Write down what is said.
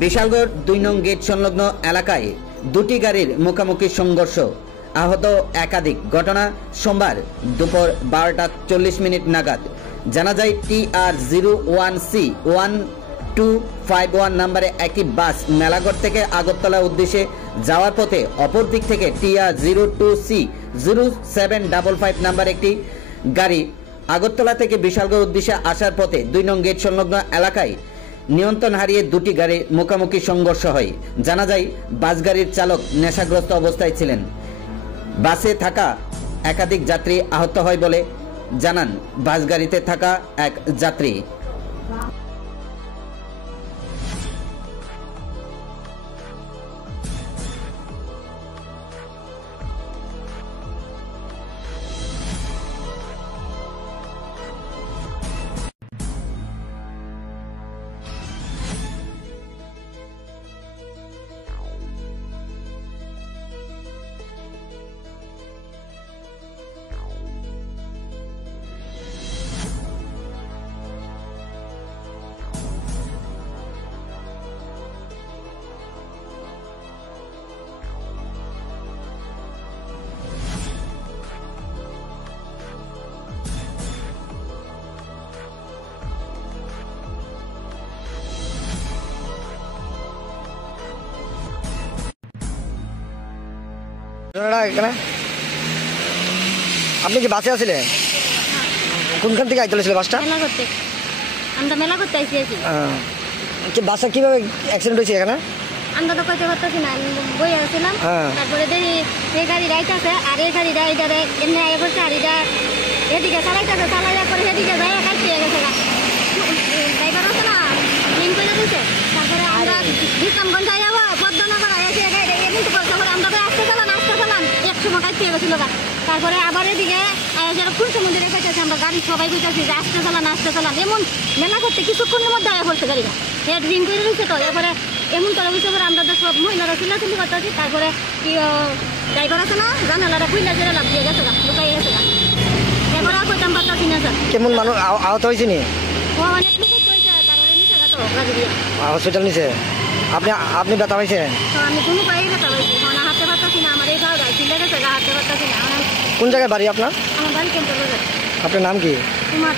বিশালগড় ২ নং গেট সংলগ্ন এলাকায় দুটি গাড়ির মুখোমুখি সংঘর্ষ, আহত একাধিক। ঘটনা সোমবার দুপুর ১২টা ৪০ মিনিট নাগাদ। জানা যায় TR01C1251 নম্বরে একটি বাস মেলাঘর থেকে আগরতলা উদ্দেশ্যে যাওয়ার পথে অপর দিক থেকে TR02C0755 নম্বর একটি গাড়ি আগরতলা থেকে বিশালগড় উদ্দেশ্যে আসার পথে ২ নং গেট সংলগ্ন এলাকায় নিয়ন্ত্রণ হারিয়ে দুটি গাড়ির মুখোমুখি সংঘর্ষ হয়। জানা যায় বাস গাড়ির চালক নেশাগ্রস্ত অবস্থায় ছিলেন। বাসে থাকা একাধিক যাত্রী আহত হয় বলে জানান বাস গাড়িতে থাকা এক যাত্রী। আপনি কি বাসে আসলে? কোনখান থেকে আইতে ছিল বাসটা? আমরা মেলা করতে আইছি। বাসটা কিভাবে অ্যাক্সিডেন্ট হয়েছে এখানে? আমরা তো কইতে পারতেছি না, বই আসছিলাম। তারপরে দেখি এই গাড়ি রাইট আছে আর এই গাড়িটা এটারে এমনি আগে করছে আর এটা এদিকে চালাইতেছে, চালাইয়া করে এদিকে যায় কাটিয়ে গেছে। ড্রাইভার আছে না লিঙ্ক করে দিচ্ছে। তারপরে আমরা বিশ্রামগঞ্জ যাই যাবো পদ্মনগর এসে কিন্তু তারপরে আমরা আসতে চালান এক সময় কাটিয়ে গেছিল। তারপরে আবার এদিকে কুরসা মন্দিরে কাছে আমরা গাড়ি সবাই বুঝতেছি যে আসতে চালান এমন মেলা করতে কিছুক্ষণের মধ্যে আয়া পড়ছে গাড়িটা। হেড রিং করে দিচ্ছে। তো এরপরে এমন করে বুঝতে পারে আমরা তো সব মহিলারা চিল্লাচিল্লি করতেছি। তারপরে কি ড্রাইভার আছে না জানালাটা খুইলা জেরে লাভ দিয়ে গেছে, লুকাই গেছে। এবার আর কইতাম পারতাছি না স্যার। কেমন মানুষ আহত হয়েছে নি? অনেক লোক হয়েছে। তারপরে নিচে গেছে গাড়ি দিয়ে হসপিটাল নিচে। আপনি ব্যথা পাইছেন? আমি কোনো পাই ব্যথা পাইছি, হাঁটতে পারতাছি না। আমার এই গাড়ি চিল্লে গেছে, হাঁটতে পারতাছি না। কোন জায়গায় বাড়ি আপনার? আমার বাড়ি কেমন? আপনার নাম কি? তোমার